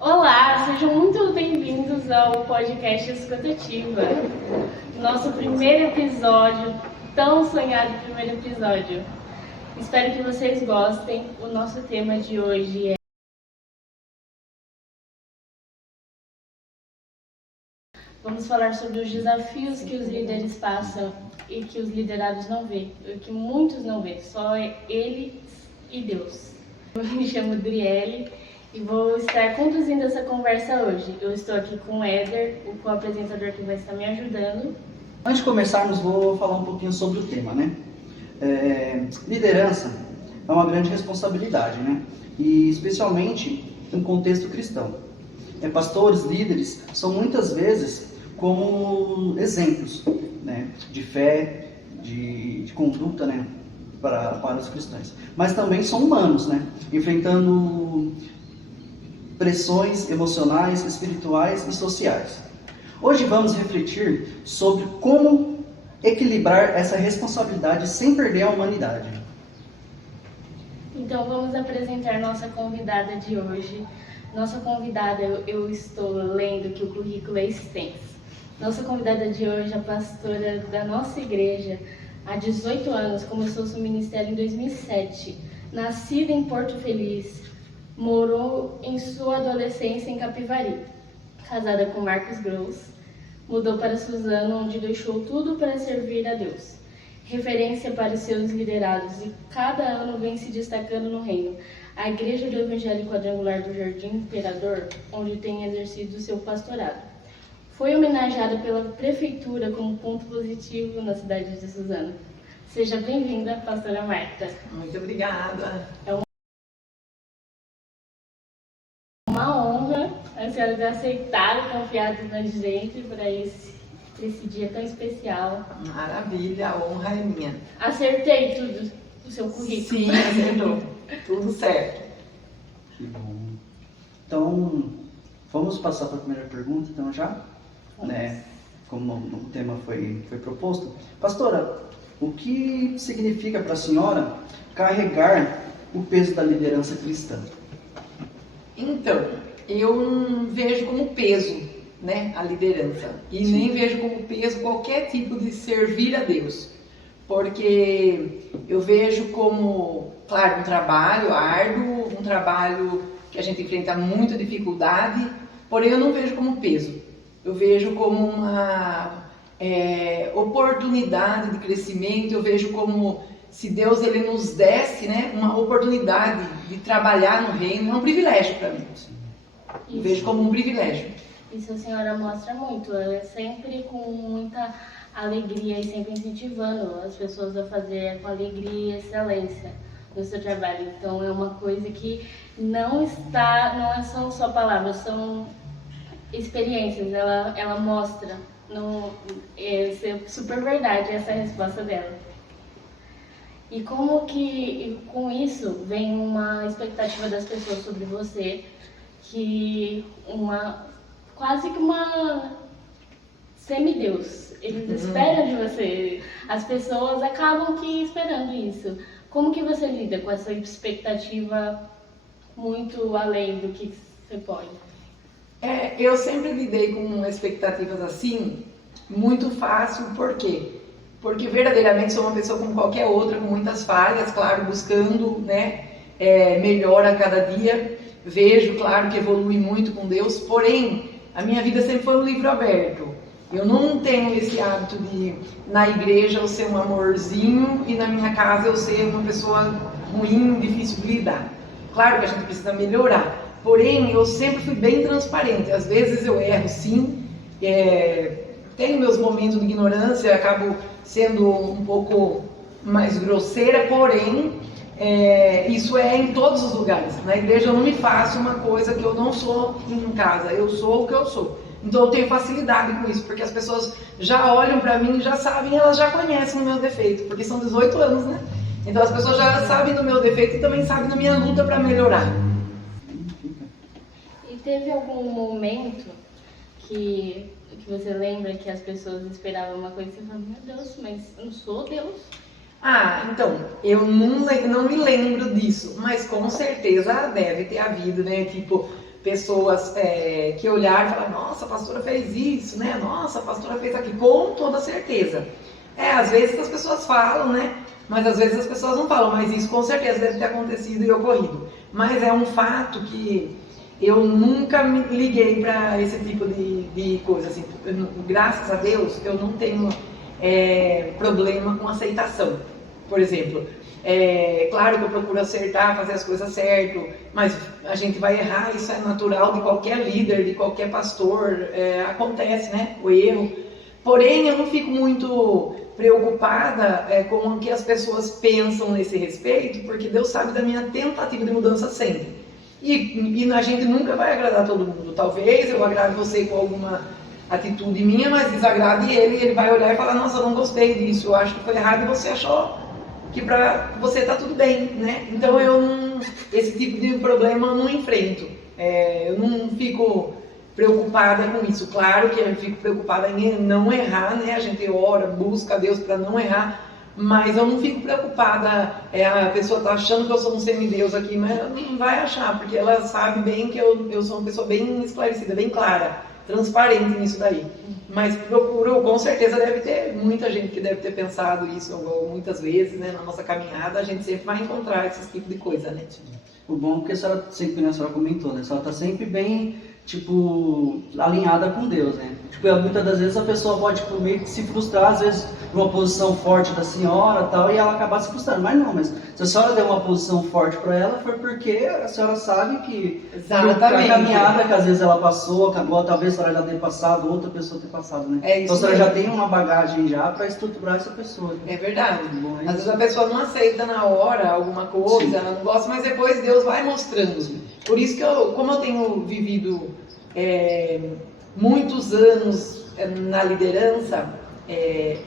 Olá, sejam muito bem-vindos ao podcast Escutativa. Nosso primeiro episódio, tão sonhado primeiro episódio. Espero que vocês gostem. O nosso tema de hoje é vamos falar sobre os desafios que os líderes passam e que os liderados não vê, o que muitos não vê, só é eles e Deus. Eu me chamo Driele e vou estar conduzindo essa conversa hoje. Eu estou aqui com o Éder, o co-apresentador que vai estar me ajudando. Antes de começarmos, vou falar um pouquinho sobre o tema, né? Liderança é uma grande responsabilidade, né? E especialmente em contexto cristão. Pastores, líderes, são muitas vezes como exemplos, né? De fé, de conduta, né? Para os cristãos. Mas também são humanos, né? Enfrentando pressões emocionais, espirituais e sociais. Hoje vamos refletir sobre como equilibrar essa responsabilidade sem perder a humanidade. Então vamos apresentar nossa convidada de hoje. Nossa convidada, eu estou lendo que o currículo é extenso. Nossa convidada de hoje é a pastora da nossa igreja. Há 18 anos, começou seu ministério em 2007. Nascida em Porto Feliz, morou em sua adolescência em Capivari. Casada com Marcos Gross, mudou para Suzano, onde deixou tudo para servir a Deus. Referência para os seus liderados e cada ano vem se destacando no reino. A Igreja do Evangelho Quadrangular do Jardim Imperador, onde tem exercido o seu pastorado. Foi homenageada pela prefeitura como ponto positivo na cidade de Suzano. Seja bem-vinda, pastora Marta. Muito obrigada. É uma honra a senhora ter aceitado e confiado na gente para esse dia tão especial. Maravilha, a honra é minha. Acertei tudo o seu currículo. Sim, acertou. Tudo certo. Que bom. Então, vamos passar para a primeira pergunta, então já? Né? Como o tema foi proposto. Pastora, o que significa para a senhora carregar o peso da liderança cristã? Então, eu não vejo como peso, né, a liderança. E Sim. nem vejo como peso qualquer tipo de servir a Deus. Porque eu vejo como, claro, um trabalho árduo, um trabalho que a gente enfrenta muita dificuldade, porém eu não vejo como peso. Eu vejo como uma oportunidade de crescimento, eu vejo como se Deus ele nos desse, né, uma oportunidade de trabalhar no reino, é um privilégio para mim. Eu vejo como um privilégio. Isso a senhora mostra muito, é sempre com muita alegria e sempre incentivando as pessoas a fazer com alegria e excelência no seu trabalho. Então é uma coisa que não são só palavras, são experiências, ela mostra, é super verdade essa resposta dela. E como que com isso vem uma expectativa das pessoas sobre você, que quase que uma semideus, eles esperam de você, as pessoas acabam que esperando isso. Como que você lida com essa expectativa muito além do que você pode? Eu sempre lidei com expectativas assim, muito fácil, por quê? Porque verdadeiramente sou uma pessoa como qualquer outra, com muitas falhas, claro, buscando, né, melhor a cada dia. Vejo, claro, que evolui muito com Deus, porém, a minha vida sempre foi um livro aberto. Eu não tenho esse hábito de, na igreja, eu ser um amorzinho e na minha casa eu ser uma pessoa ruim, difícil de lidar. Claro que a gente precisa melhorar. Porém, eu sempre fui bem transparente. Às vezes eu erro, sim. Tenho meus momentos de ignorância, acabo sendo um pouco mais grosseira, porém, isso é em todos os lugares. Na igreja eu não me faço uma coisa que eu não sou em casa. Eu sou o que eu sou. Então eu tenho facilidade com isso, porque as pessoas já olham pra mim, já sabem, elas já conhecem o meu defeito, porque são 18 anos, né? Então as pessoas já sabem do meu defeito e também sabem da minha luta para melhorar. Teve algum momento que você lembra que as pessoas esperavam uma coisa e você fala, meu Deus, mas eu não sou Deus? Então, eu não me lembro disso, mas com certeza deve ter havido, né? Tipo, pessoas que olharam e falaram, nossa, a pastora fez isso, né? Nossa, a pastora fez aquilo, com toda certeza. Às vezes as pessoas falam, né? Mas às vezes as pessoas não falam, mas isso com certeza deve ter acontecido e ocorrido. Mas é um fato que eu nunca me liguei para esse tipo de coisa, assim. Graças a Deus, eu não tenho problema com aceitação. Por exemplo, claro que eu procuro acertar, fazer as coisas certo, mas a gente vai errar, isso é natural de qualquer líder, de qualquer pastor, acontece, né? O erro. Porém, eu não fico muito preocupada com o que as pessoas pensam nesse respeito, porque Deus sabe da minha tentativa de mudança sempre. E a gente nunca vai agradar todo mundo. Talvez eu agrade você com alguma atitude minha, mas desagrade ele, e ele vai olhar e falar, nossa, eu não gostei disso, eu acho que foi errado, e você achou que pra você tá tudo bem, né? Então esse tipo de problema eu não enfrento. Eu não fico preocupada com isso. Claro que eu fico preocupada em não errar, né? A gente ora, busca a Deus para não errar, mas eu não fico preocupada. A pessoa tá achando que eu sou um semideus aqui, mas ela não vai achar, porque ela sabe bem que eu sou uma pessoa bem esclarecida, bem clara, transparente nisso daí. Mas procuro, com certeza deve ter muita gente que deve ter pensado isso muitas vezes, né? Na nossa caminhada a gente sempre vai encontrar esse tipo de coisa, né? O bom é que a senhora, sempre, a senhora comentou, né? A senhora tá sempre bem, tipo, alinhada com Deus, né? Tipo, muitas das vezes a pessoa pode, tipo, meio que se frustrar, às vezes, numa posição forte da senhora e tal, e ela acabar se frustrando. Mas não, mas se a senhora deu uma posição forte para ela, foi porque a senhora sabe que exatamente, a caminhada que às vezes ela passou, acabou, talvez a senhora já tenha passado, outra pessoa ter passado, né? Isso então a senhora mesmo. já tem uma bagagem já para estruturar essa pessoa. Né? É verdade. Bom, Às vezes a pessoa não aceita na hora alguma coisa, sim, ela não gosta, mas depois Deus vai mostrando. Sim. Por isso que como eu tenho vivido muitos anos na liderança,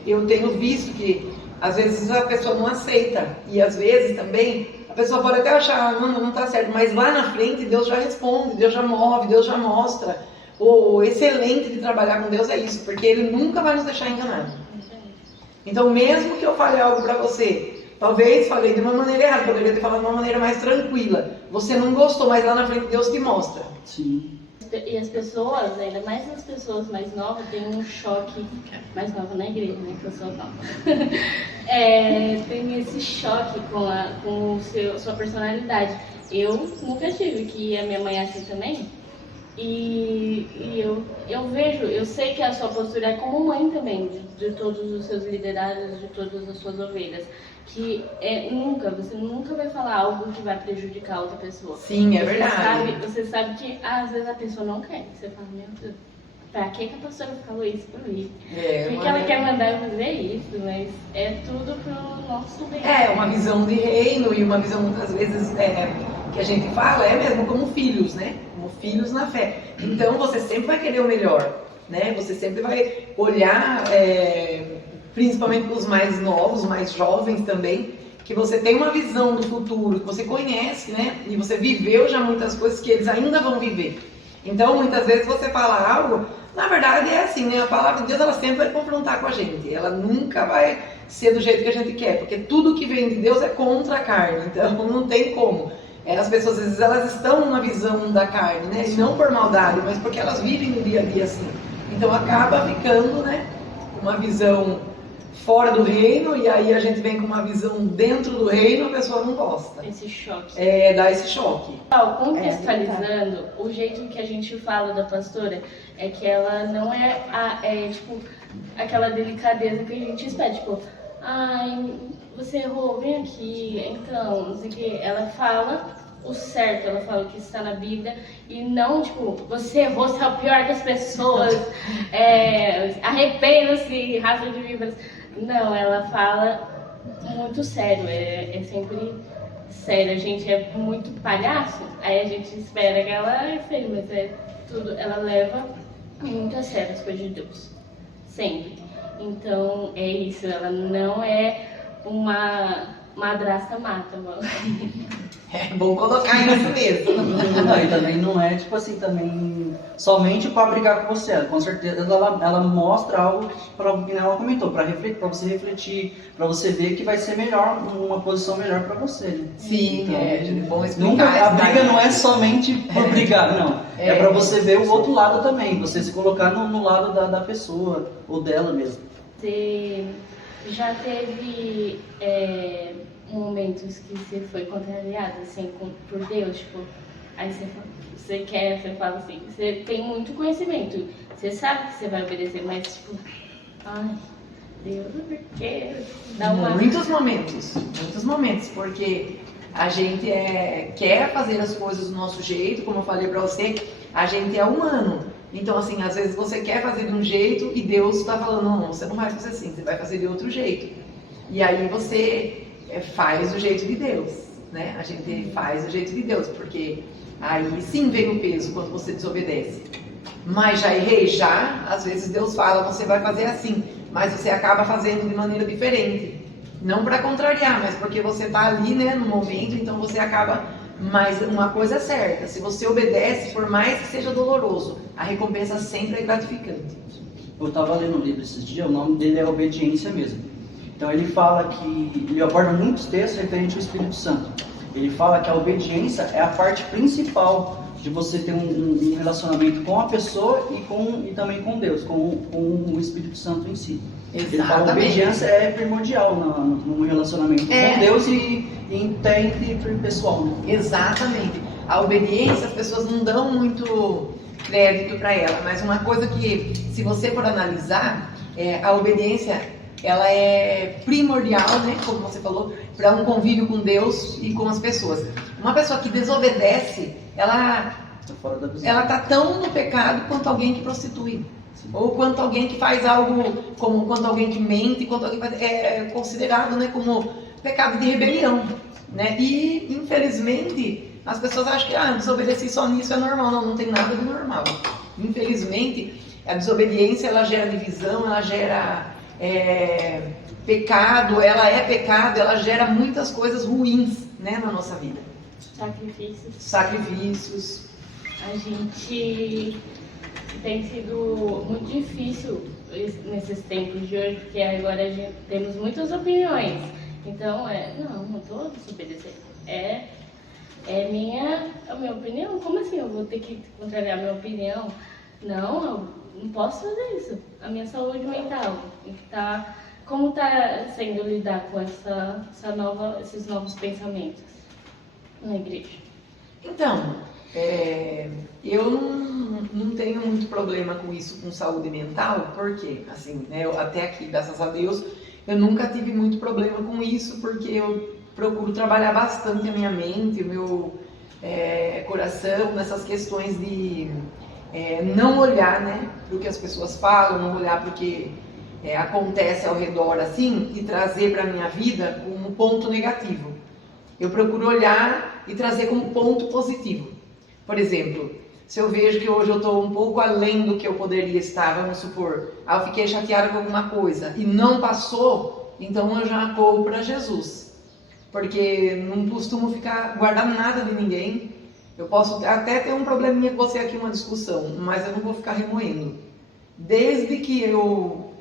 eu tenho visto que às vezes a pessoa não aceita, e às vezes também a pessoa pode até achar, não está certo, mas lá na frente Deus já responde, Deus já move, Deus já mostra. O excelente de trabalhar com Deus é isso, porque Ele nunca vai nos deixar enganados. Então, mesmo que eu fale algo para você, talvez falei de uma maneira errada, poderia ter falado de uma maneira mais tranquila, você não gostou, mas lá na frente Deus te mostra. Sim. E as pessoas, ainda mais as pessoas mais novas, têm um choque, mais nova na igreja, né, que eu sou nova, tem esse choque com sua personalidade. Eu nunca tive, que a minha mãe é assim também, e eu vejo, eu sei que a sua postura é como mãe também, de todos os seus liderados, de todas as suas ovelhas. Que você nunca vai falar algo que vai prejudicar outra pessoa. Sim, é verdade. Você sabe que às vezes a pessoa não quer. Você fala, meu Deus, pra que a pastora falou isso pra mim? Porque ela quer mandar eu fazer isso, mas é tudo pro nosso bem. Uma visão de reino, e uma visão muitas vezes que a gente fala mesmo como filhos, né? Como filhos na fé. Então você sempre vai querer o melhor, né? Você sempre vai olhar, principalmente para os mais novos, mais jovens também, que você tem uma visão do futuro, que você conhece, né? E você viveu já muitas coisas que eles ainda vão viver. Então, muitas vezes você fala algo, na verdade é assim, né? A palavra de Deus, ela sempre vai confrontar com a gente. Ela nunca vai ser do jeito que a gente quer, porque tudo que vem de Deus é contra a carne. Então, não tem como. As pessoas, às vezes, elas estão numa visão da carne, né? E não por maldade, mas porque elas vivem no dia a dia assim. Então, acaba ficando, né? Uma visão fora do reino, e aí a gente vem com uma visão dentro do reino, a pessoa não gosta. Esse choque. Dá esse choque. Contextualizando, o jeito que a gente fala da pastora é que ela não tipo, aquela delicadeza que a gente espera, tipo, ai, você errou, vem aqui, então, não sei o que. Ela fala o certo, ela fala o que está na Bíblia, e não, tipo, você errou, você é o pior das pessoas, arrependa-se, raça de víboras. Não, ela fala muito sério, é sempre sério. A gente é muito palhaço, aí a gente espera que ela é feia, mas tudo, ela leva muito a sério as coisas de Deus, sempre. Então é isso, ela não é uma madrasta mata, mano. É bom colocar isso mesmo. Não, e também não é, tipo assim, também somente para brigar com você. Com certeza ela mostra algo para que ela comentou, para você refletir, para você ver que vai ser melhor, uma posição melhor para você. Né? Sim, então, é bom explicar. Nunca, a briga não é somente por brigar, não. É para você ver o outro lado também, você se colocar no lado da pessoa ou dela mesmo. Você já teve momentos que você foi contrariado, assim, por Deus, tipo, aí você fala assim, você tem muito conhecimento, você sabe que você vai obedecer, mas tipo, ai, Deus, por quê? Dá uma... Muitos momentos, porque a gente quer fazer as coisas do nosso jeito, como eu falei pra você, a gente é humano. Então, assim, às vezes você quer fazer de um jeito e Deus está falando, não, você não vai fazer assim, você vai fazer de outro jeito. E aí você faz do jeito de Deus, né? A gente faz do jeito de Deus, porque aí sim vem o peso quando você desobedece. Mas já errei? Já. Às vezes Deus fala, você vai fazer assim, mas você acaba fazendo de maneira diferente. Não para contrariar, mas porque você está ali, né, no momento, então você acaba... Mas uma coisa é certa, se você obedece, por mais que seja doloroso, a recompensa sempre é gratificante. Eu estava lendo um livro esses dias, o nome dele é Obediência mesmo. Então ele fala que, ele aborda muitos textos referentes ao Espírito Santo. Ele fala que a obediência é a parte principal de você ter um relacionamento com a pessoa e também com Deus, com o Espírito Santo em si. Exatamente. Ele fala que a obediência é primordial num relacionamento com Deus e até entre pessoal. Né? Exatamente. A obediência, as pessoas não dão muito crédito para ela, mas uma coisa que, se você for analisar, a obediência, ela é primordial, né, como você falou, para um convívio com Deus e com as pessoas. Uma pessoa que desobedece, ela está tão no pecado quanto alguém que prostitui. Sim. Ou quanto alguém que faz algo, quanto alguém que mente, quanto alguém é considerado, né, como pecado de rebelião. Né? E, infelizmente, as pessoas acham que desobedecer só nisso é normal. Não tem nada de normal. Infelizmente, a desobediência, ela gera divisão, ela gera pecado, ela gera muitas coisas ruins, né, na nossa vida. Sacrifícios. A gente tem sido muito difícil nesses tempos de hoje, porque agora temos muitas opiniões. Então, não tô desobedecendo. É a minha opinião. Como assim eu vou ter que contrariar a minha opinião? Não, eu não posso fazer isso. A minha saúde mental. Como está sendo lidar com esses novos pensamentos na igreja? Então, eu não tenho muito problema com isso, com saúde mental, porque, assim, né, até aqui, graças a Deus, eu nunca tive muito problema com isso, porque eu procuro trabalhar bastante a minha mente, o meu coração, nessas questões de não olhar, né, para o que as pessoas falam, não olhar para o que acontece ao redor, assim, e trazer para a minha vida como um ponto negativo. Eu procuro olhar e trazer como ponto positivo. Por exemplo, se eu vejo que hoje eu estou um pouco além do que eu poderia estar, vamos supor, eu fiquei chateada com alguma coisa e não passou, então eu já corro para Jesus. Porque não costumo guardar nada de ninguém. Eu posso até ter um probleminha com você aqui, uma discussão, mas eu não vou ficar remoendo. Desde que eu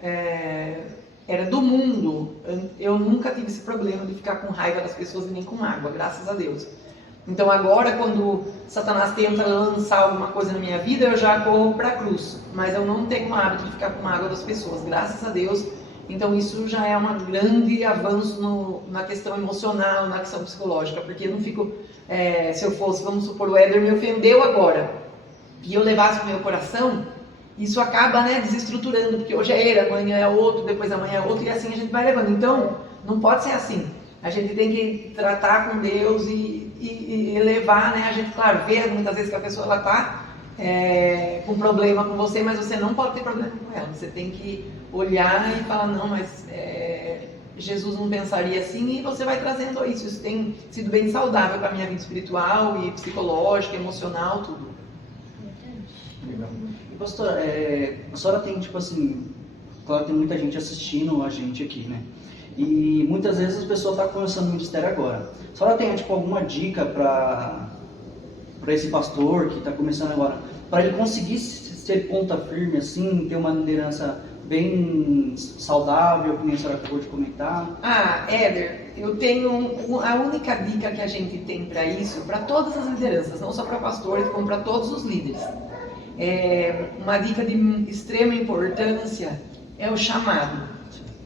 era do mundo, eu nunca tive esse problema de ficar com raiva das pessoas e nem com mágoa, graças a Deus. Então agora, quando Satanás tenta lançar alguma coisa na minha vida, eu já corro para a cruz. Mas eu não tenho o hábito de ficar com mágoa das pessoas, graças a Deus. Então isso já é um grande avanço na questão emocional, na questão psicológica. Porque eu não fico, se eu fosse, vamos supor, o Éder me ofendeu agora, e eu levasse o meu coração, isso acaba, né, desestruturando, porque hoje é ele, amanhã é outro, depois amanhã é outro, e assim a gente vai levando. Então, não pode ser assim. A gente tem que tratar com Deus e levar, né? A gente, claro, vê muitas vezes que a pessoa está com problema com você, mas você não pode ter problema com ela. Você tem que olhar e falar, não, mas Jesus não pensaria assim, e você vai trazendo isso. Isso tem sido bem saudável para a minha vida espiritual e psicológica, emocional, tudo. Legal. E pastora, a senhora tem, tipo assim, claro, tem muita gente assistindo a gente aqui, né? E muitas vezes a pessoa está começando o ministério agora. Se ela tem tipo, alguma dica para esse pastor que está começando agora, para ele conseguir ser ponta firme, assim, ter uma liderança bem saudável, que nem a senhora acabou de comentar? Ah, Éder, eu tenho a única dica que a gente tem para isso, para todas as lideranças, não só para pastores, como para todos os líderes. Uma dica de extrema importância é o chamado,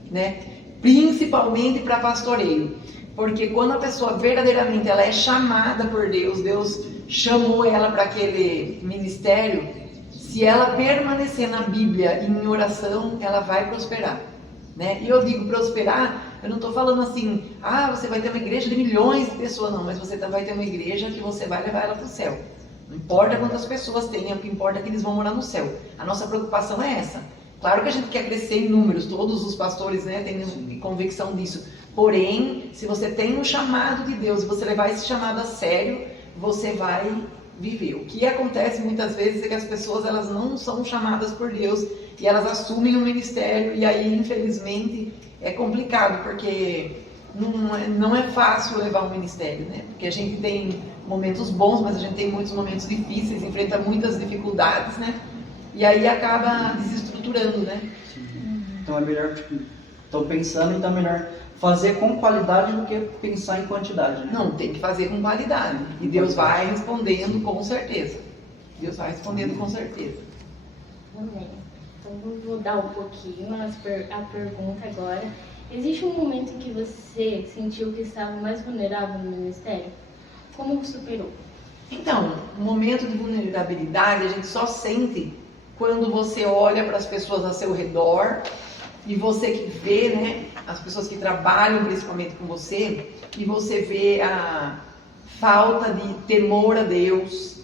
né? Principalmente para pastoreio, porque quando a pessoa verdadeiramente ela é chamada por Deus, Deus chamou ela para aquele ministério, se ela permanecer na Bíblia em oração, ela vai prosperar, né? E eu digo prosperar, eu não estou falando assim, você vai ter uma igreja de milhões de pessoas, não, mas você vai ter uma igreja que você vai levar ela para o céu. Não importa quantas pessoas tenham, o que importa é que eles vão morar no céu. A nossa preocupação é essa. Claro que a gente quer crescer em números, todos os pastores, né, têm convicção disso. Porém, se você tem um chamado de Deus e você levar esse chamado a sério, você vai viver. O que acontece muitas vezes é que as pessoas elas não são chamadas por Deus e elas assumem um ministério e aí, infelizmente, é complicado, porque não é fácil levar um ministério, né? Porque a gente tem momentos bons, mas a gente tem muitos momentos difíceis, enfrenta muitas dificuldades, né? E aí acaba desestruturando, né? Então é melhor, estão pensando, então é melhor fazer com qualidade do que pensar em quantidade, né? Não, tem que fazer com qualidade. E Deus vai respondendo com certeza. Deus vai respondendo com certeza. Amém. Então vou mudar um pouquinho a pergunta agora. Existe um momento em que você sentiu que estava mais vulnerável no ministério? Como superou? Então, um momento de vulnerabilidade a gente só sente quando você olha para as pessoas ao seu redor e você que vê, né, as pessoas que trabalham principalmente com você, e você vê a falta de temor a Deus,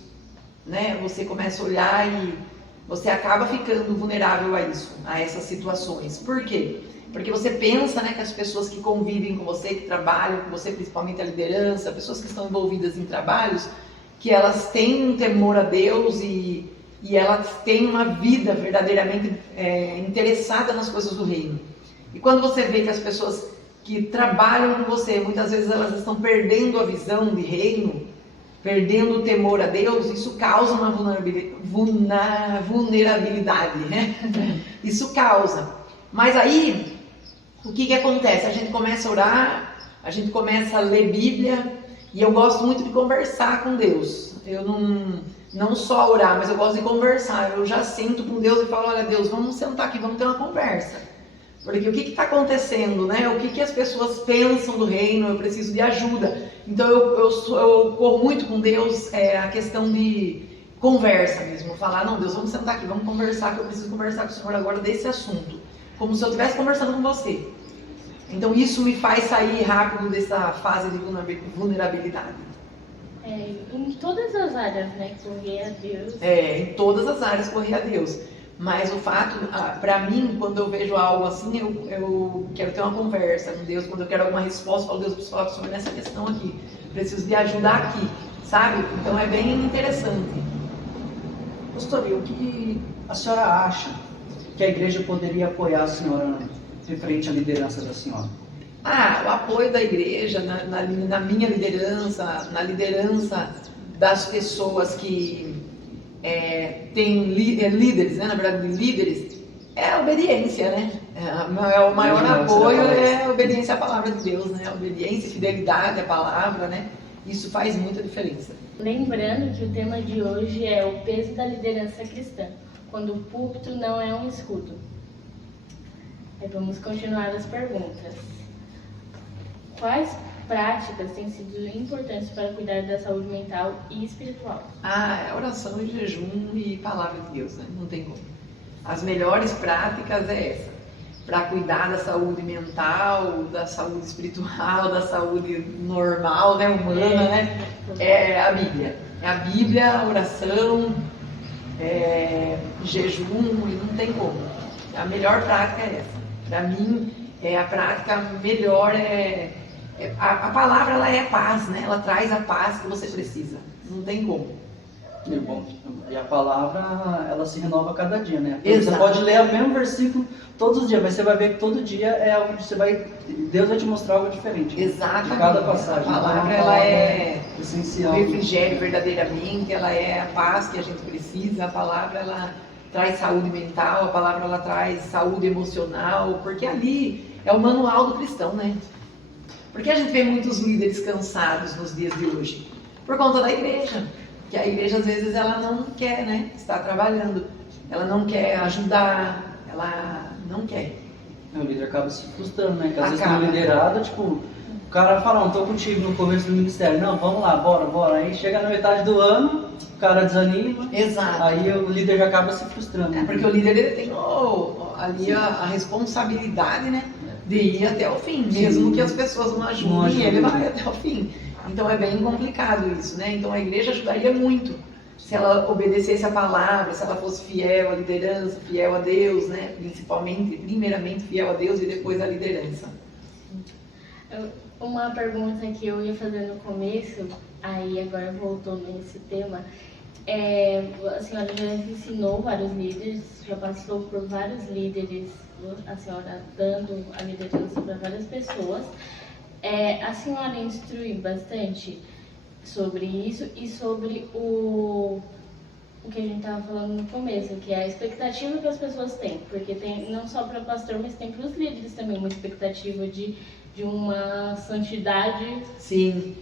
né? Você começa a olhar e você acaba ficando vulnerável a isso, a essas situações. Por quê? Porque você pensa, né, que as pessoas que convivem com você, que trabalham com você, principalmente a liderança, pessoas que estão envolvidas em trabalhos, que elas têm um temor a Deus e elas têm uma vida verdadeiramente interessada nas coisas do reino. E quando você vê que as pessoas que trabalham com você, muitas vezes elas estão perdendo a visão de reino, perdendo o temor a Deus, isso causa uma vulnerabilidade, né? Isso causa. Mas aí, o que acontece? A gente começa a orar, a gente começa a ler Bíblia, e eu gosto muito de conversar com Deus. Eu não só orar, mas eu gosto de conversar. Eu já sento com Deus e falo, olha Deus, vamos sentar aqui, vamos ter uma conversa. Porque o que está acontecendo, né? O que as pessoas pensam do reino, eu preciso de ajuda. Então eu corro muito com Deus a questão de conversa mesmo. Falar, não Deus, vamos sentar aqui, vamos conversar, que eu preciso conversar com o Senhor agora desse assunto. Como se eu estivesse conversando com você. Então isso me faz sair rápido dessa fase de vulnerabilidade. Em todas as áreas, né? Correr a Deus. Em todas as áreas correr a Deus. Mas o fato, para mim, quando eu vejo algo assim, eu quero ter uma conversa com Deus. Quando eu quero alguma resposta, eu falo, Deus, eu preciso falar com o Senhor nessa questão aqui. Preciso de ajudar aqui, sabe? Então é bem interessante. Pastor, e o que a senhora acha que a igreja poderia apoiar a senhora referente à liderança da senhora? O apoio da igreja, na minha liderança, na liderança das pessoas que têm líderes, né? Na verdade, líderes, é a obediência, né? O maior apoio é a obediência à palavra de Deus, né? A obediência e fidelidade à palavra, né? Isso faz muita diferença. Lembrando que o tema de hoje é o peso da liderança cristã, quando o púlpito não é um escudo. Vamos continuar as perguntas. Quais práticas têm sido importantes para cuidar da saúde mental e espiritual? Oração e jejum e palavra de Deus, né? Não tem como. As melhores práticas é essa. Para cuidar da saúde mental, da saúde espiritual, da saúde normal, né? Humana, né? É a Bíblia. É a Bíblia, a oração, jejum e não tem como. A melhor prática é essa. Para mim, a prática melhor a palavra ela é a paz, né? Ela traz a paz que você precisa. Não tem como. E, bom, e a palavra, ela se renova a cada dia, né? Exato. Você pode ler o mesmo versículo todos os dias, mas você vai ver que todo dia é algo que Deus vai te mostrar algo diferente. Exatamente. De cada passagem. A palavra, Então, ela é o essencial. refrigério verdadeiramente, ela é a paz que a gente precisa, a palavra, ela traz saúde mental, a palavra, ela traz saúde emocional, porque ali é o manual do cristão, né? Porque a gente vê muitos líderes cansados nos dias de hoje? Por conta da igreja. Que a igreja, às vezes, ela não quer, né, estar trabalhando. Ela não quer ajudar, ela não quer. O líder acaba se frustrando, né? Porque às vezes Acaba. no liderado, tipo, o cara fala, não, tô contigo no começo do ministério. Não, vamos lá, bora. Aí chega na metade do ano, o cara desanima. Exato. Aí o líder já acaba se frustrando. É porque o líder, ele tem ali a responsabilidade, né, de ir até o fim. Mesmo que as pessoas não ajudem, ele vai até o fim. Então é bem complicado isso, né? Então a igreja ajudaria muito se ela obedecesse a palavra, se ela fosse fiel à liderança, fiel a Deus, né? Primeiramente fiel a Deus e depois à liderança. Uma pergunta que eu ia fazer no começo, aí agora voltou nesse tema, a senhora já ensinou vários líderes, já passou por vários líderes, a senhora dando a liderança para várias pessoas. A senhora instrui bastante sobre isso e sobre o que a gente estava falando no começo, que é a expectativa que as pessoas têm, porque tem não só para o pastor, mas tem para os líderes também uma expectativa de uma santidade. Sim,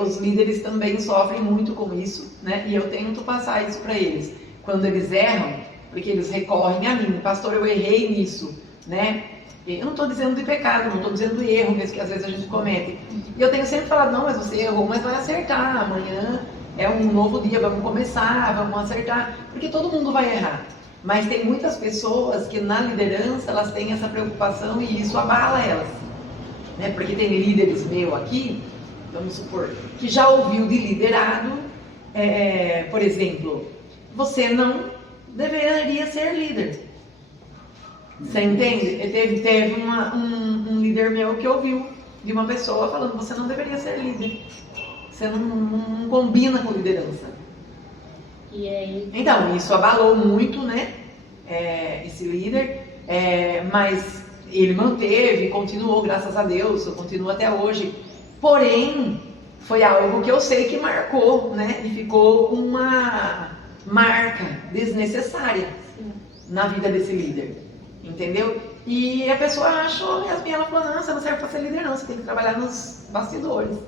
os líderes também sofrem muito com isso, né? E eu tento passar isso para eles. Quando eles erram, porque eles recorrem a mim, pastor, eu errei nisso, né? Eu não estou dizendo de pecado, não estou dizendo de erro mesmo que às vezes a gente comete. E eu tenho sempre falado, não, mas você errou, mas vai acertar. Amanhã é um novo dia, vamos começar, vamos acertar. Porque todo mundo vai errar. Mas tem muitas pessoas que na liderança elas têm essa preocupação e isso abala elas. Né? Porque tem líderes meus aqui, vamos supor, que já ouviu de liderado, por exemplo, você não deveria ser líder. Você entende? Teve um líder meu que ouviu de uma pessoa falando, você não deveria ser líder. Você não combina com liderança. E aí... Então, isso abalou muito, né? Esse líder, mas ele manteve, continuou, graças a Deus, eu continuo até hoje. Porém, foi algo que eu sei que marcou, né? E ficou uma marca desnecessária na vida desse líder. Entendeu? E a pessoa achou, e ela falou, não, você não serve para ser líder não, você tem que trabalhar nos bastidores.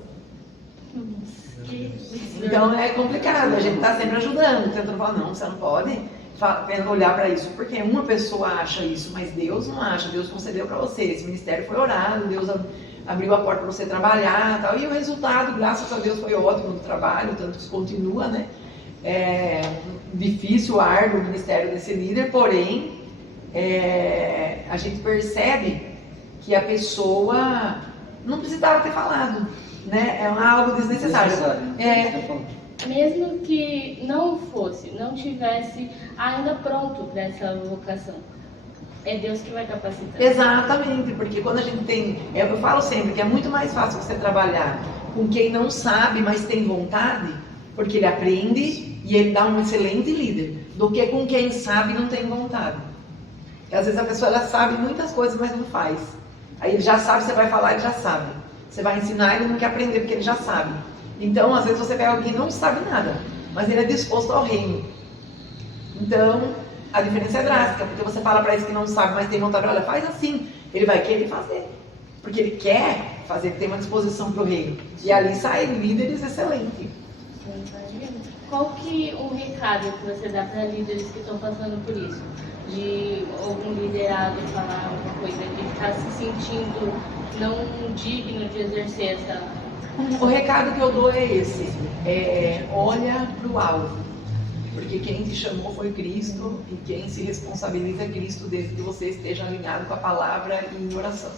Então é complicado, a gente está sempre ajudando, tentando falar, não, você não pode olhar para isso, porque uma pessoa acha isso, mas Deus não acha, Deus concedeu para você, esse ministério foi orado, Deus abriu a porta para você trabalhar, tal, e o resultado, graças a Deus, foi ótimo no trabalho, tanto que continua, né? Difícil, árduo o ministério desse líder, porém, a gente percebe que a pessoa não precisava ter falado, né? É algo desnecessário. Mesmo que não tivesse ainda pronto para essa vocação, é Deus que vai capacitar. Exatamente, porque quando a gente tem, eu falo sempre que é muito mais fácil você trabalhar com quem não sabe, mas tem vontade, porque ele aprende e ele dá um excelente líder, do que com quem sabe e não tem vontade. Porque às vezes a pessoa ela sabe muitas coisas, mas não faz. Aí ele já sabe, você vai falar, ele já sabe. Você vai ensinar, ele não quer aprender porque ele já sabe. Então, às vezes você pega alguém que não sabe nada, mas ele é disposto ao reino. Então, a diferença é drástica, porque você fala para esse que não sabe, mas tem vontade, olha, faz assim. Ele vai querer fazer, porque ele quer fazer, tem uma disposição para o reino. E ali saem líderes excelentes. Qual que o recado que você dá para líderes que estão passando por isso? De algum liderado falar alguma coisa, de ficar se sentindo não digno de exercer essa... O recado que eu dou é esse, olha para o alvo, porque quem te chamou foi Cristo e quem se responsabiliza é Cristo desde que você esteja alinhado com a palavra e em oração.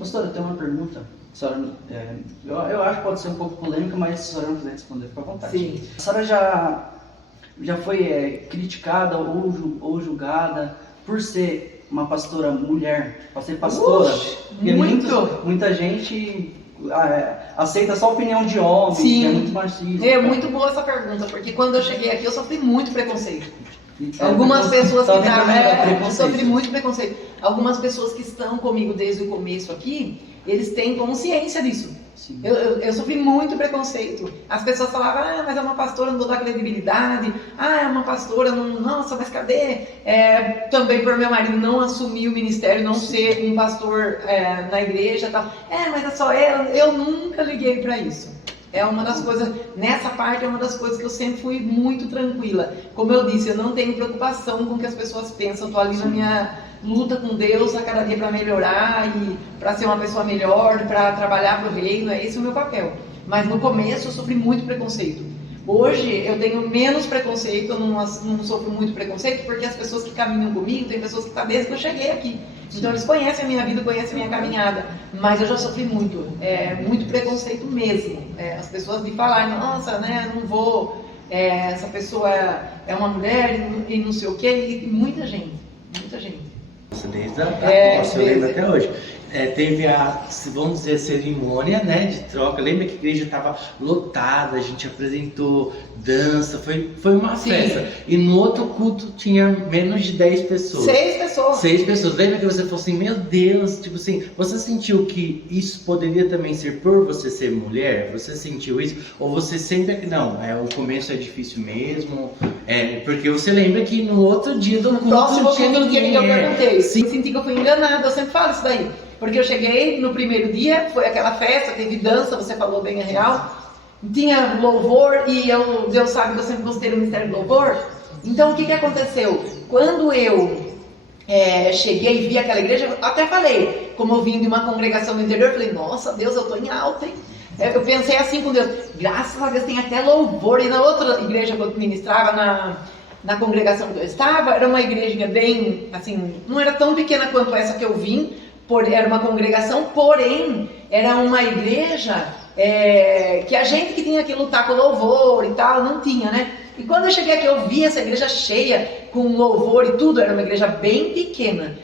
Pastora, eu tenho uma pergunta. Eu acho que pode ser um pouco polêmica, mas se a senhora não quiser responder, fica à vontade. Sim. A senhora já foi criticada ou julgada por ser uma pastora mulher, para ser pastora? Muito! Muita gente aceita só a opinião de homem, Sim. que é muito machista. É muito boa essa pergunta, porque quando eu cheguei aqui eu sofri muito preconceito. Então, Algumas pessoas que também dá eu preconceito. sofri muito preconceito. Algumas pessoas que estão comigo desde o começo aqui, eles têm consciência disso. Sim. Eu sofri muito preconceito. As pessoas falavam, mas é uma pastora, não vou dar credibilidade. É uma pastora, não, nossa, mas cadê? Também por meu marido não assumir o ministério, não ser um pastor na igreja e tal. Mas é só ela. Eu nunca liguei para isso. É uma das coisas, nessa parte é uma das coisas que eu sempre fui muito tranquila. Como eu disse, eu não tenho preocupação com o que as pessoas pensam. Eu tô ali na minha luta com Deus a cada dia para melhorar e para ser uma pessoa melhor, para trabalhar para o reino. Esse é o meu papel. Mas no começo eu sofri muito preconceito. Hoje eu tenho menos preconceito, eu não sofro muito preconceito, porque as pessoas que caminham comigo, tem pessoas que estão desde que eu cheguei aqui. Então eles conhecem a minha vida, conhecem a minha caminhada. Mas eu já sofri muito, muito preconceito mesmo. As pessoas de falar, nossa, né, não vou, essa pessoa é uma mulher e não sei o quê, e muita gente, muita gente. Desde a posse, eu lembro até hoje. Teve vamos dizer, a cerimônia, né, de troca. Lembra que a igreja estava lotada, a gente apresentou dança, foi uma festa. E no outro culto tinha menos de 10 pessoas. 6 pessoas. 6 pessoas. Lembra que você falou assim, meu Deus, tipo assim, você sentiu que isso poderia também ser por você ser mulher? Você sentiu isso? Ou você sempre, não, o começo é difícil mesmo? Porque você lembra que no outro dia do culto Próximo culto no dia que eu perguntei. Sim. Eu senti que eu fui enganada, eu sempre falo isso daí. Porque eu cheguei no primeiro dia, foi aquela festa, teve dança, você falou bem a real. Tinha louvor e Deus sabe que eu sempre gostei do ministério do louvor. Então o que aconteceu? Quando eu cheguei e vi aquela igreja, eu até falei, como eu vim de uma congregação no interior, eu falei, nossa Deus, eu tô em alta, hein? Eu pensei assim com Deus, graças a Deus tem até louvor. E na outra igreja que eu ministrava, na congregação que eu estava, era uma igreja bem, assim, não era tão pequena quanto essa que eu vim, era uma congregação, porém, era uma igreja que a gente que tinha que lutar com louvor e tal, não tinha, né? E quando eu cheguei aqui, eu vi essa igreja cheia, com louvor e tudo, era uma igreja bem pequena.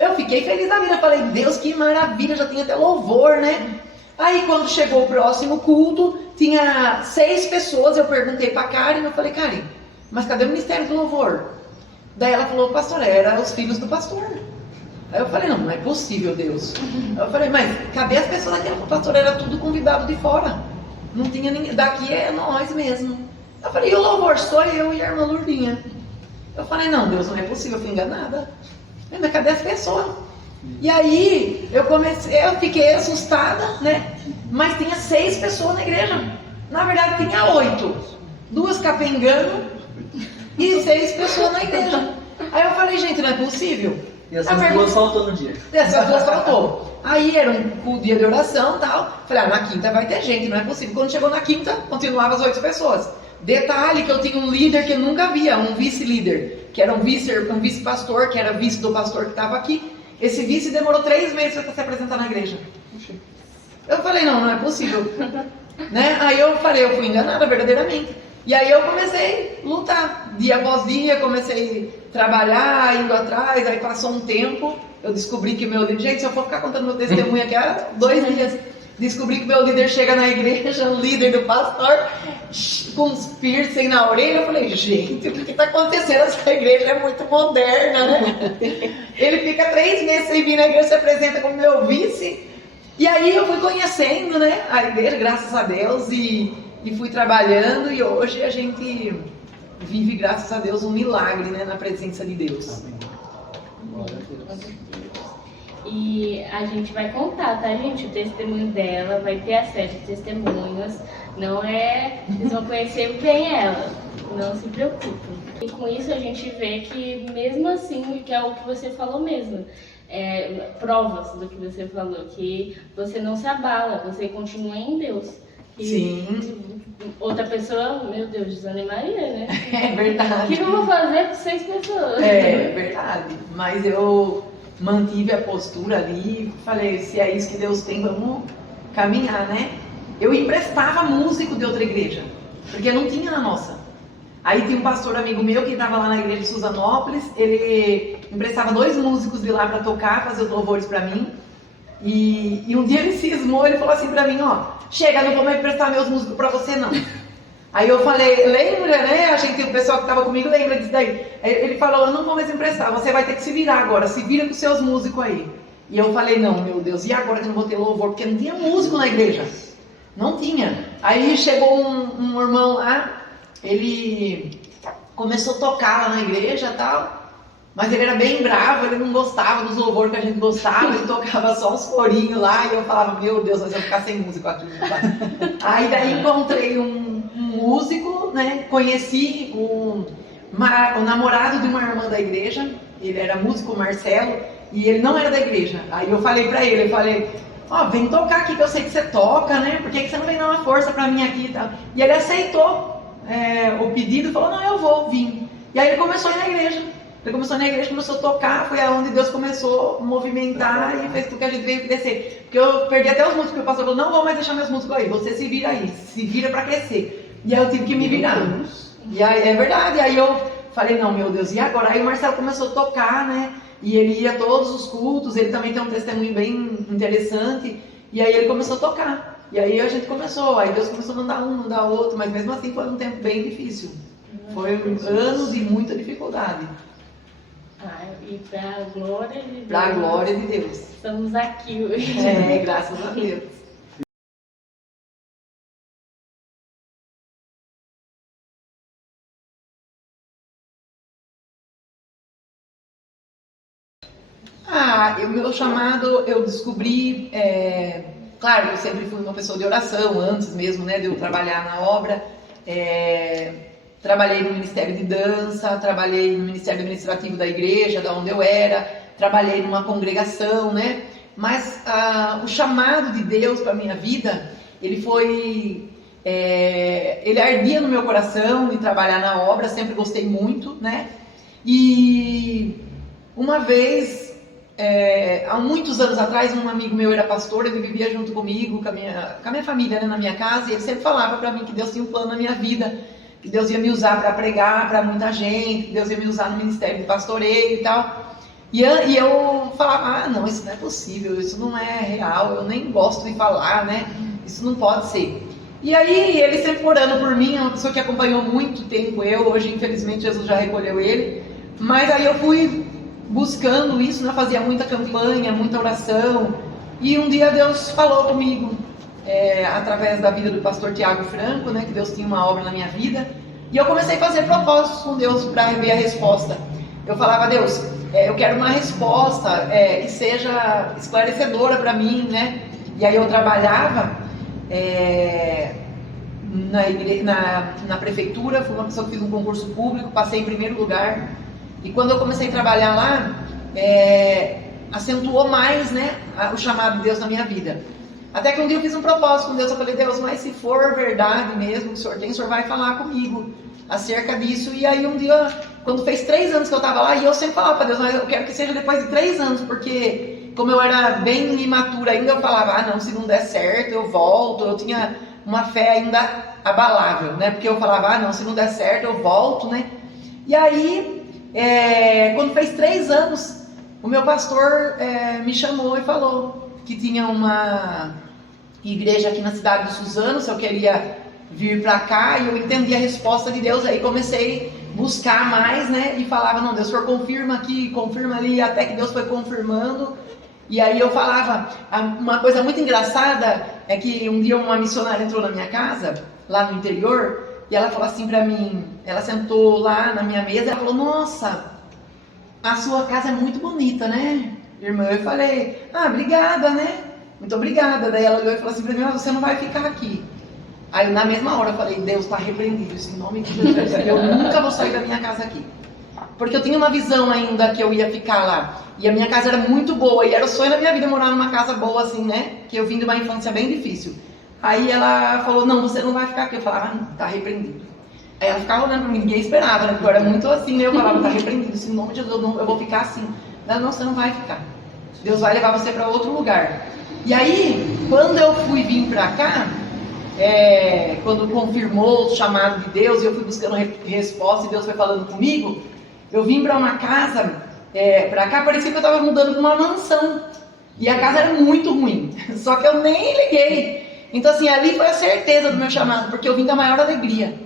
Eu fiquei feliz da vida, falei, Deus, que maravilha, já tem até louvor, né? Aí quando chegou o próximo culto, tinha 6 pessoas, eu perguntei pra Karen, eu falei, Karen, mas cadê o ministério do louvor? Daí ela falou, pastor, era os filhos do pastor. Aí eu falei, não é possível, Deus. Eu falei, mas cadê as pessoas daqui? O pastor era tudo convidado de fora. Não tinha ninguém, daqui é nós mesmo. Eu falei, e o louvor? Sou eu e a irmã Lourdinha. Eu falei, não, Deus, não é possível, eu fui enganada. Mas cadê as pessoas? E aí eu fiquei assustada, né? Mas tinha 6 pessoas na igreja. Na verdade tinha 8. 2 capengando e 6 pessoas na igreja. Aí eu falei, gente, não é possível. E essas 2 faltou no dia. Essas 2 faltou. Aí era um dia de oração e tal. Falei, na quinta vai ter gente, não é possível. Quando chegou na quinta, continuava as 8 pessoas. Detalhe que eu tinha um líder que eu nunca via, um vice-líder, que era um vice-pastor, que era vice do pastor que estava aqui. Esse vice demorou 3 meses para se apresentar na igreja. Eu falei, não é possível. Né? Aí eu falei, eu fui enganada verdadeiramente. E aí eu comecei a lutar, dia após dia, comecei a trabalhar, indo atrás, aí passou um tempo, eu descobri que meu líder, gente, se eu for ficar contando meu testemunho aqui há 2 dias, descobri que meu líder chega na igreja, o líder do pastor, com uns piercing na orelha, eu falei, gente, o que está acontecendo? Essa igreja é muito moderna, né? Ele fica 3 meses sem vir na igreja, se apresenta como meu vice, e aí eu fui conhecendo, né, a igreja, graças a Deus, e fui trabalhando, e hoje a gente vive, graças a Deus, um milagre, né, na presença de Deus. Glória a Deus. E a gente vai contar, tá, gente? O testemunho dela, vai ter a 7 testemunhos. Não é... Vocês vão conhecer bem ela. Não se preocupem. E com isso a gente vê que, mesmo assim, que é o que você falou mesmo, provas do que você falou, que você não se abala, você continua em Deus. E Sim. Outra pessoa, meu Deus, desanimaria, né? É verdade. O que eu vou fazer com 6 pessoas? É verdade. Mas eu mantive a postura ali, falei, se é isso que Deus tem, vamos caminhar, né? Eu emprestava músico de outra igreja, porque não tinha na nossa. Aí tinha um pastor amigo meu que estava lá na igreja de Suzanópolis, ele emprestava 2 músicos de lá para tocar, fazer os louvores para mim. E um dia ele cismou, ele falou assim pra mim, ó, chega, não vou mais emprestar meus músicos pra você não. Aí eu falei, lembra, né? O pessoal que tava comigo lembra disso daí. Aí ele falou, eu não vou mais emprestar, você vai ter que se virar agora, se vira com seus músicos aí. E eu falei, não, meu Deus, e agora que eu não vou ter louvor? Porque não tinha músico na igreja. Não tinha. Aí chegou um irmão lá, ele começou a tocar lá na igreja e tal, mas ele era bem bravo, ele não gostava dos louvores que a gente gostava, ele tocava só os corinhos lá, e eu falava, meu Deus, nós vamos ficar sem músico aqui. Aí daí encontrei um músico, né, conheci o namorado de uma irmã da igreja, ele era músico, Marcelo, e ele não era da igreja. Aí eu falei pra ele, ó, vem tocar aqui que eu sei que você toca, né, por que você não vem dar uma força pra mim aqui e tal? E ele aceitou o pedido e falou, não, eu vou vir. E aí ele começou a ir na igreja. Ele começou na igreja, começou a tocar, foi aonde Deus começou a movimentar e fez tudo que a gente veio descer. Porque eu perdi até os músicos, o pastor falou, não vou mais deixar meus músicos aí, você se vira aí, se vira pra crescer. E aí eu tive que me virar. E aí, é verdade, aí eu falei, não, meu Deus, e agora? Aí o Marcelo começou a tocar, né, e ele ia a todos os cultos, ele também tem um testemunho bem interessante, e aí ele começou a tocar. E aí a gente começou, aí Deus começou a mandar outro, mas mesmo assim foi um tempo bem difícil. Foi anos de muita dificuldade. E pra glória de Deus. Pra glória de Deus. Estamos aqui hoje. Graças a Deus. O meu chamado eu descobri, claro, eu sempre fui uma pessoa de oração, antes mesmo, né, de eu trabalhar na obra. Trabalhei no Ministério de Dança, trabalhei no Ministério Administrativo da igreja, da onde eu era, trabalhei numa congregação, né? Mas o chamado de Deus para a minha vida, ele ardia no meu coração de trabalhar na obra, sempre gostei muito, né? E uma vez, há muitos anos atrás, um amigo meu era pastor, ele vivia junto comigo, com a minha família, né, na minha casa, e ele sempre falava para mim que Deus tinha um plano na minha vida, que Deus ia me usar para pregar para muita gente, que Deus ia me usar no ministério de pastoreio e tal. E eu falava, não, isso não é possível, isso não é real, eu nem gosto de falar, né? Isso não pode ser. E aí ele sempre orando por mim, é uma pessoa que acompanhou muito tempo hoje infelizmente Jesus já recolheu ele, mas aí eu fui buscando isso, né? Fazia muita campanha, muita oração, e um dia Deus falou comigo, através da vida do pastor Tiago Franco, né, que Deus tinha uma obra na minha vida, e eu comecei a fazer propósitos com Deus para ver a resposta. Eu falava, Deus, eu quero uma resposta que seja esclarecedora para mim, né? E aí eu trabalhava na prefeitura, fui uma pessoa que fiz um concurso público, passei em primeiro lugar, e quando eu comecei a trabalhar lá, acentuou mais, né, o chamado de Deus na minha vida. Até que um dia eu fiz um propósito com Deus, eu falei, Deus, mas se for verdade mesmo que o Senhor tem, o Senhor vai falar comigo acerca disso. E aí um dia, quando fez 3 anos que eu estava lá, e eu sempre falava para Deus, mas eu quero que seja depois de 3 anos, porque como eu era bem imatura ainda, eu falava, não, se não der certo, eu volto. Eu tinha uma fé ainda abalável, né? Porque eu falava, não, se não der certo, eu volto, né? E aí, quando fez 3 anos, o meu pastor me chamou e falou que tinha uma igreja aqui na cidade de Suzano, se eu queria vir para cá, e eu entendi a resposta de Deus, aí comecei a buscar mais, né, e falava, não, Deus, o Senhor confirma aqui, confirma ali, até que Deus foi confirmando, e aí eu falava, uma coisa muito engraçada, é que um dia uma missionária entrou na minha casa, lá no interior, e ela falou assim para mim, ela sentou lá na minha mesa, ela falou, nossa, a sua casa é muito bonita, né? Irmã, eu falei, obrigada, né? Muito obrigada. Daí ela olhou e falou assim pra mim, mas você não vai ficar aqui. Aí na mesma hora eu falei, Deus, está repreendido isso em nome de Jesus. Eu nunca vou sair da minha casa aqui. Porque eu tinha uma visão ainda que eu ia ficar lá. E a minha casa era muito boa. E era o sonho da minha vida morar numa casa boa assim, né? Que eu vim de uma infância bem difícil. Aí ela falou, não, você não vai ficar aqui. Eu falava, está repreendido. Aí ela ficava olhando pra mim, ninguém esperava, né? Porque eu era muito assim, né? Eu falava, está repreendido, isso em nome de Jesus, eu vou ficar assim. Ela, não, você não vai ficar. Deus vai levar você para outro lugar. E aí, quando eu fui vir para cá, quando confirmou o chamado de Deus, e eu fui buscando resposta, e Deus foi falando comigo, eu vim para uma casa, para cá, parecia que eu estava mudando para uma mansão. E a casa era muito ruim, só que eu nem liguei. Então assim, ali foi a certeza do meu chamado, porque eu vim com a maior alegria.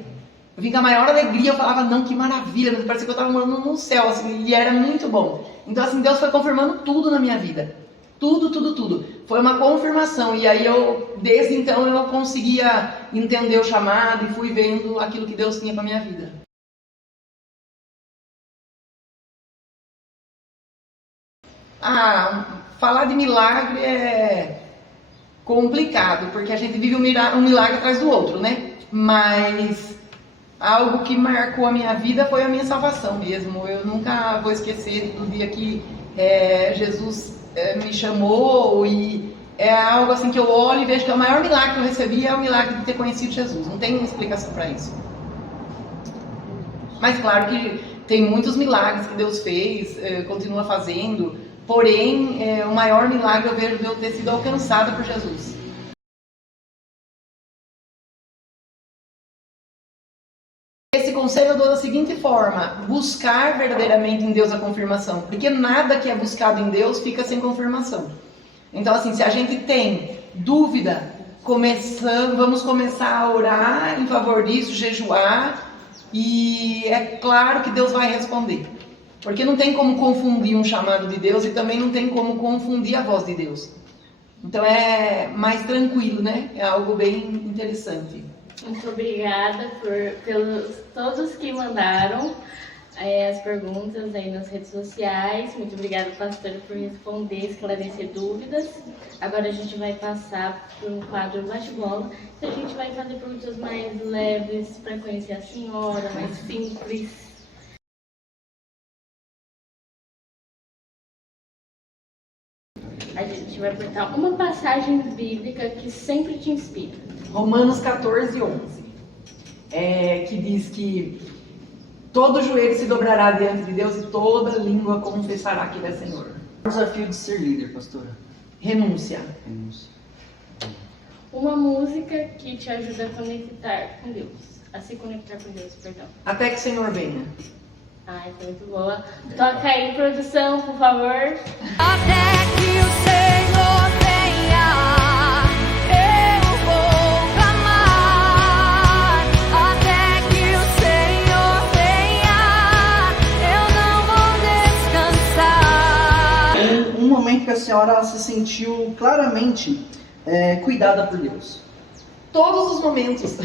Eu vim com a maior alegria, eu falava, não, que maravilha, parecia que eu estava morando no céu, assim, e era muito bom. Então assim, Deus foi confirmando tudo na minha vida. Tudo, tudo, tudo. Foi uma confirmação, e aí desde então, eu conseguia entender o chamado e fui vendo aquilo que Deus tinha para minha vida. Falar de milagre é complicado, porque a gente vive um milagre atrás do outro, né? Mas algo que marcou a minha vida foi a minha salvação mesmo. Eu nunca vou esquecer do dia que Jesus me chamou, e é algo assim que eu olho e vejo que o maior milagre que eu recebi é o milagre de ter conhecido Jesus. Não tem explicação para isso. Mas claro que tem muitos milagres que Deus fez, continua fazendo, porém o maior milagre eu vejo de eu ter sido alcançada por Jesus. Esse conselho eu dou da seguinte forma: buscar verdadeiramente em Deus a confirmação, porque nada que é buscado em Deus fica sem confirmação. Então assim, se a gente tem dúvida, vamos começar a orar em favor disso, jejuar, e é claro que Deus vai responder. Porque não tem como confundir um chamado de Deus e também não tem como confundir a voz de Deus. Então é mais tranquilo, né? É algo bem interessante. Muito obrigada pelos todos que mandaram as perguntas aí nas redes sociais. Muito obrigada, pastora, por responder, esclarecer dúvidas. Agora a gente vai passar para um quadro bate-bola. Então a gente vai fazer perguntas mais leves para conhecer a senhora, mais simples. A gente vai perguntar uma passagem bíblica que sempre te inspira. Romanos 14:11, que diz que todo joelho se dobrará diante de Deus e toda língua confessará que Ele é Senhor. O desafio de ser líder, pastora? Renúncia. Uma música que te ajuda a conectar com Deus, a se conectar com Deus, perdão. Até que o Senhor venha. Ai, foi muito boa. Toca aí, produção, por favor. Até que o Senhor venha, eu vou clamar. Até que o Senhor venha, eu não vou descansar. Um momento que a senhora se sentiu claramente cuidada por Deus. Todos os momentos.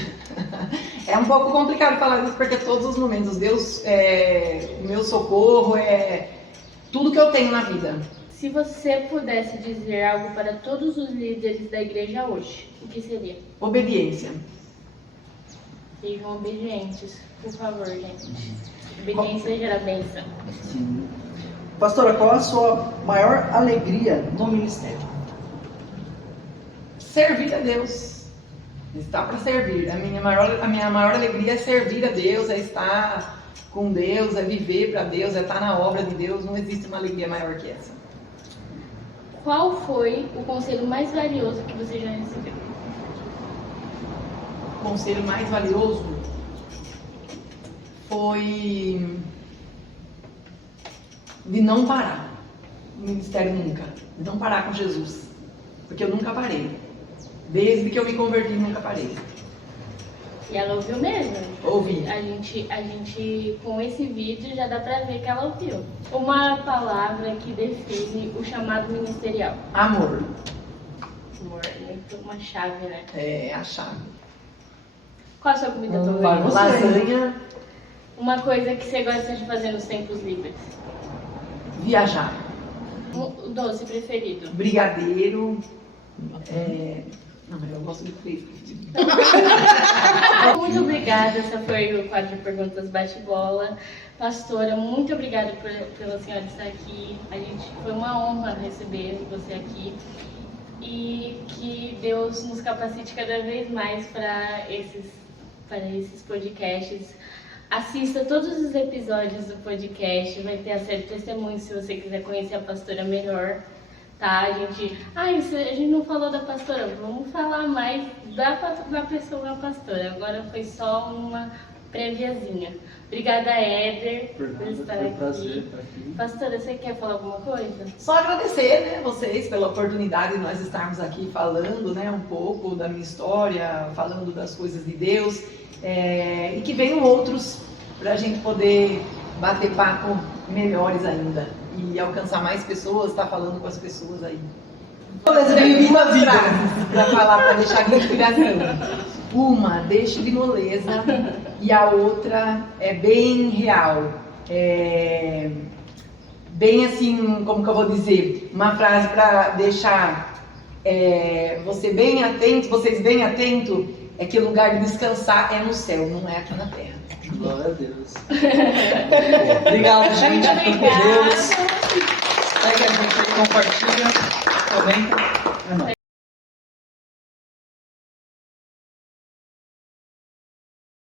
É um pouco complicado falar isso, porque todos os momentos, Deus é o meu socorro, é tudo que eu tenho na vida. Se você pudesse dizer algo para todos os líderes da igreja hoje, o que seria? Obediência. Sejam obedientes, por favor, gente. Obediência gera bênção. Sim. Pastora, qual a sua maior alegria no ministério? Servir a Deus. Estar para servir. A minha maior alegria é servir a Deus, é estar com Deus, é viver para Deus, é estar na obra de Deus. Não existe uma alegria maior que essa. Qual foi o conselho mais valioso que você já recebeu? O conselho mais valioso foi de não parar no ministério nunca. De não parar com Jesus. Porque eu nunca parei. Desde que eu me converti, nunca parei. E ela ouviu mesmo? Ouvi. A gente, com esse vídeo, já dá pra ver que ela ouviu. Uma palavra que define o chamado ministerial. Amor. Amor, muito uma chave, né? É a chave. Qual a sua comida favorita? Lasanha. Uma coisa que você gosta de fazer nos tempos livres? Viajar. O doce preferido? Brigadeiro. Não, mas eu gosto de fresco. Muito obrigada, essa foi o quadro de perguntas bate-bola. Pastora, muito obrigada pela senhora estar aqui. Foi uma honra receber você aqui. E que Deus nos capacite cada vez mais para esses podcasts. Assista todos os episódios do podcast, vai ter a série Testemunhos se você quiser conhecer a pastora melhor. Tá, a gente não falou da pastora, vamos falar mais da pessoa da pastora. Agora foi só préviazinha. Obrigada, Éder, por Nada, estar foi um aqui. prazer estar aqui. Pastora, você quer falar alguma coisa? Só agradecer, né, vocês pela oportunidade de nós estarmos aqui falando, né, um pouco da minha história, falando das coisas de Deus, e que venham outros para a gente poder bater papo melhores ainda e alcançar mais pessoas, estar falando com as pessoas aí. Eu tenho duas frases para falar, para deixar de inspiração. Uma, deixe de moleza, e a outra é bem real. Bem assim, como que eu vou dizer? Uma frase para deixar vocês bem atentos, é que o lugar de descansar é no céu, não é aqui na terra. Glória a Deus. Obrigado, gente. Fica com Deus. Segue a gente aí, compartilha, comenta.